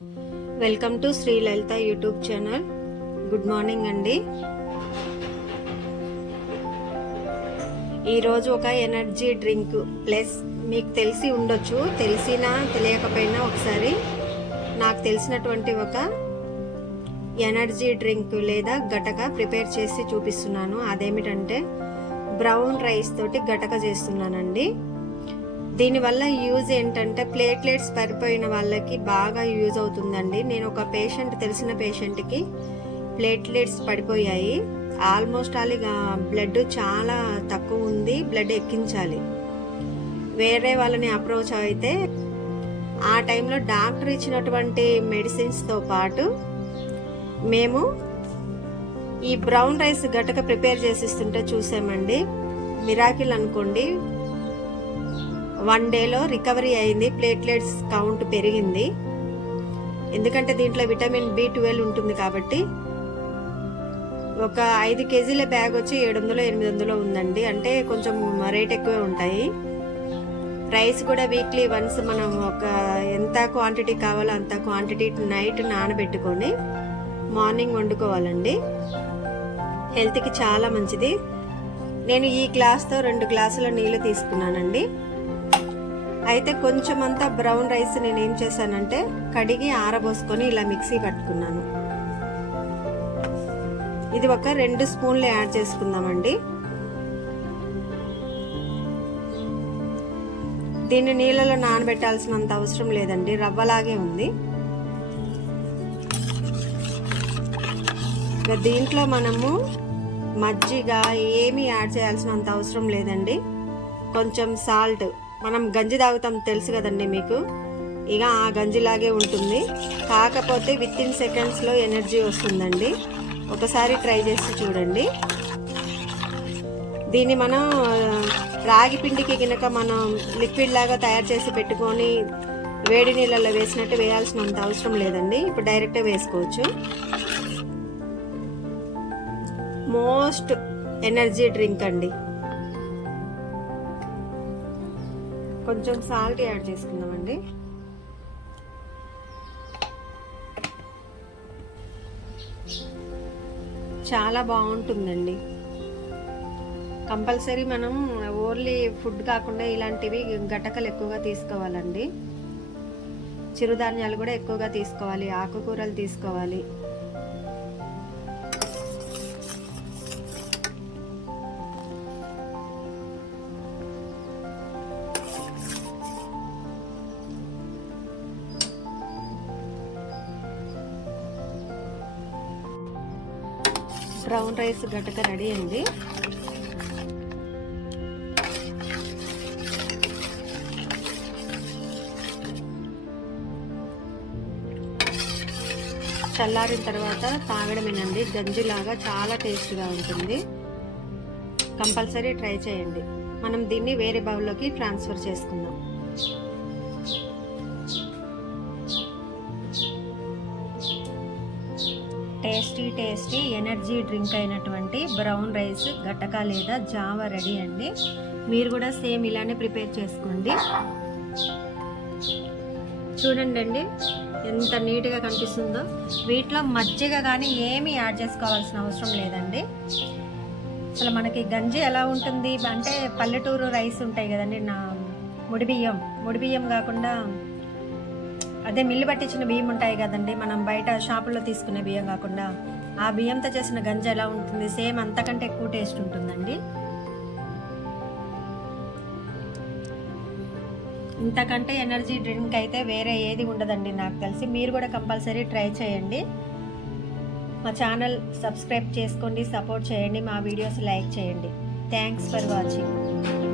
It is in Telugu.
Welcome to Shri Lalitha YouTube channel. Good morning అండి. ఈరోజు ఒక ఎనర్జీ డ్రింక్ ప్లస్ మీకు తెలిసి ఉండొచ్చు, తెలిసినా తెలియకపోయినా ఒకసారి నాకు తెలిసినటువంటి ఒక ఎనర్జీ డ్రింక్ లేదా గటక ప్రిపేర్ చేసి చూపిస్తున్నాను. అదేమిటంటే బ్రౌన్ రైస్ తోటి గటక చేస్తున్నానండి. దీనివల్ల యూజ్ ఏంటంటే ప్లేట్లెట్స్ పడిపోయిన వాళ్ళకి బాగా యూజ్ అవుతుందండి. నేను ఒక తెలిసిన పేషెంట్కి ప్లేట్లెట్స్ పడిపోయాయి. ఆల్మోస్ట్ బ్లడ్ చాలా తక్కువ ఉంది, బ్లడ్ ఎక్కించాలి. వేరే వాళ్ళని అప్రోచ్ అయితే ఆ టైంలో డాక్టర్ ఇచ్చినటువంటి మెడిసిన్స్తో పాటు మేము ఈ బ్రౌన్ రైస్ గటక ప్రిపేర్ చేసిస్తుంటే చూసామండి. మిరాకిల్ అనుకోండి. 1 డేలో రికవరీ అయింది, ప్లేట్లెట్స్ కౌంట్ పెరిగింది. ఎందుకంటే దీంట్లో విటమిన్ B12 ఉంటుంది కాబట్టి. ఒక 5 కేజీల బ్యాగ్ వచ్చి 700-800 ఉందండి. అంటే కొంచెం రేట్ ఎక్కువే ఉంటాయి. రైస్ కూడా వీక్లీ వన్స్ మనం ఎంత క్వాంటిటీ కావాలో అంత క్వాంటిటీ నైట్ నానబెట్టుకొని మార్నింగ్ వండుకోవాలండి. హెల్త్కి చాలా మంచిది. నేను ఈ గ్లాస్తో 2 గ్లాసుల నీళ్ళు తీసుకున్నానండి. అయితే కొంచెం అంతా బ్రౌన్ రైస్ నేను ఏం చేశానంటే కడిగి ఆరబోసుకొని ఇలా మిక్సీ పట్టుకున్నాను. ఇది ఒక 2 స్పూన్లు యాడ్ చేసుకుందామండి. దీన్ని నీళ్ళలో నానబెట్టాల్సినంత అవసరం లేదండి, రవ్వలాగే ఉంది. దీంట్లో మనము మజ్జిగ ఏమీ యాడ్ చేయాల్సినంత అవసరం లేదండి. కొంచెం సాల్ట్, మనం గంజి తాగుతాం తెలుసు కదండి మీకు, ఇక ఆ గంజిలాగే ఉంటుంది. కాకపోతే వితిన్ సెకండ్స్లో ఎనర్జీ వస్తుందండి. ఒకసారి ట్రై చేసి చూడండి. దీన్ని మనం రాగి పిండికి కనుక మనం లిక్విడ్ లాగా తయారు చేసి పెట్టుకొని వేడి నీళ్ళల్లో వేసినట్టు వేయాల్సినంత అవసరం లేదండి. ఇప్పుడు డైరెక్ట్గా వేసుకోవచ్చు. మోస్ట్ ఎనర్జీ డ్రింక్ అండి. కొంచెం సాల్ట్ యాడ్ చేసుకుందామండి. చాలా బాగుంటుందండి. కంపల్సరీ మనం ఓన్లీ ఫుడ్ కాకుండా ఇలాంటివి గటకలు ఎక్కువగా తీసుకోవాలండి. చిరుధాన్యాలు కూడా ఎక్కువగా తీసుకోవాలి, ఆకుకూరలు తీసుకోవాలి. బ్రౌన్ రైస్ గటక రెడీ అండి. చల్లారిన తర్వాత తాగడమేనండి. గంజిలాగా చాలా టేస్ట్గా ఉంటుంది. కంపల్సరీ ట్రై చేయండి. మనం దీన్ని వేరే బౌల్లోకి ట్రాన్స్ఫర్ చేసుకుందాం. టేస్టీ ఎనర్జీ డ్రింక్ అయినటువంటి బ్రౌన్ రైస్ గటక లేదా జావా రెడీ అండి. మీరు కూడా సేమ్ ఇలానే ప్రిపేర్ చేసుకోండి. చూడండి అండి ఎంత నీట్గా కనిపిస్తుందో. వీటిలో మజ్జిగ కానీ ఏమీ యాడ్ చేసుకోవాల్సిన అవసరం లేదండి. అసలు మనకి గంజి ఎలా ఉంటుంది అంటే పల్లెటూరు రైస్ ఉంటాయి కదండి, ముడి బియ్యం కాకుండా అదే మిల్లు పట్టించిన బియ్యం ఉంటాయి కదండి, మనం బయట షాపుల్లో తీసుకునే బియ్యం కాకుండా ఆ బియ్యంతో చేసిన గంజి ఎలా ఉంటుంది, సేమ్ అంతకంటే ఎక్కువ టేస్ట్ ఉంటుందండి. ఇంతకంటే ఎనర్జీ డ్రింక్ అయితే వేరే ఏది ఉండదండి నాకు తెలిసి. మీరు కూడా కంపల్సరీ ట్రై చేయండి. మా ఛానల్ సబ్స్క్రైబ్ చేసుకోండి, సపోర్ట్ చేయండి, మా వీడియోస్ లైక్ చేయండి. Thanks for watching.